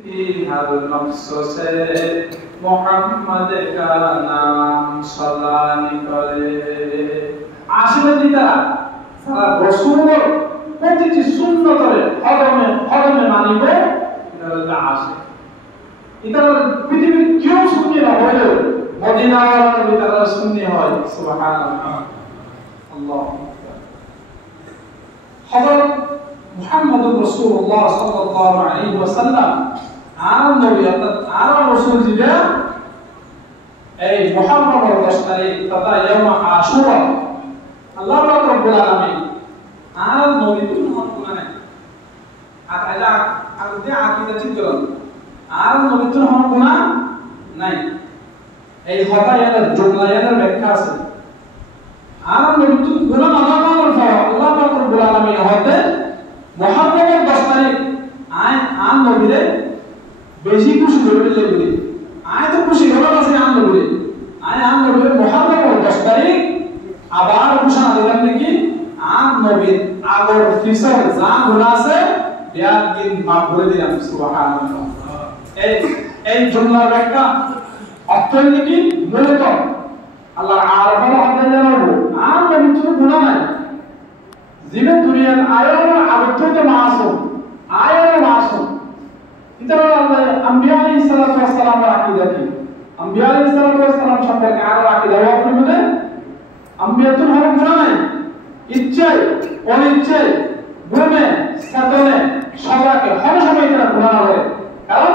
हर नफ्स से मोहम्मद का नाम सदा निकले আসলে তারা সারা রাসূলের প্রতিটি সুন্নতরে হরমে মানিব এটা আসে এটা পৃথিবীর কেউ সুন্নি না হলেও মদিনার ভিতরে সুন্নি হয় সুবহানাল্লাহ আল্লাহ হযরত মুহাম্মদুর রাসূলুল্লাহ সাল্লাল্লাহু আলাইহি ওয়াসাল্লাম আর নবী অর্থাৎ আর রাসূল জিরা এই মুহররমের 10 তারিখ তথা ইয়াউম আশুরা আল্লাহ পাক রব্বুল আলামিন আর নবী তো মানে আগে আকীদা ঠিক করুন আর নবী তো গুনাহ নাই এই হতায়ানের জুমলায়ানের ব্যাখ্যা আছে আর নবী তো গুনাহ না করার পর আল্লাহ পাক রব্বুল আলামিন হতে মুহররমের 10 তারিখ আর নবীরে বেশি খুশি করে বলি তো খুশি হলো না সে আনন্দ করে আর নবীর মুহররমের 10 তারিখ আবার ঘোষণা দিলেন নাকি আর নবীর আগর ফিসর যা গুনাহ আছে একদিন মাফ করে দিলাম সুবহানাল্লাহ এই জুমলার ব্যাখ্যা অর্থ কি মূলত আল্লাহ আরফার হাতে জানাবো আর নবীর কোনো গুনাহ নাই জীবন দুনিয়ার আয়ার আবদ্ধতে মাসুম আয়ার মাসুম এটা আল্লাহ আম্বিয়া আলাইহিস সালাতু ওয়াস সালামের আকীদা কি আম্বিয়া আলাইহিস সালাতু ওয়াস সালাম সম্পর্কে আর আকীদা ওয়াফি বলে আম্বিয়াতুল হরম গুনাহ নাই ইচ্ছে অনিচ্ছে গুণে সাধনে সবাকে হরসময় তারা গুনাহ করে কারণ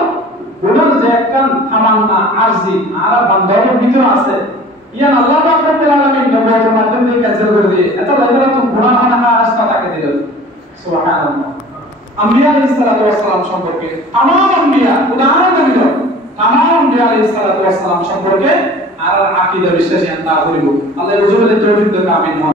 গুনাহ যে একখান তামান্না আরজি আর বান্দার ভিতরে আছে ইয়ান আল্লাহ পাক রব্বুল আলামিন নবুয়তের মাধ্যমে ক্যান্সেল করে দিয়ে এত লাগরা তো গুনাহ না আসতা তাকে দিল সুবহানাল্লাহ আম্বিয়া আলাইহিস সালাতু ওয়াস সালাম সম্পর্কে तमाम আম্বিয়া উদাহরণ দিল तमाम আম্বিয়া আলাইহিস সালাতু ওয়াস সালাম সম্পর্কে আর আকীদা বিশ্বাসী আল্লাহ করিব আল্লাহ রসুলের তৌফিক দান আমিন।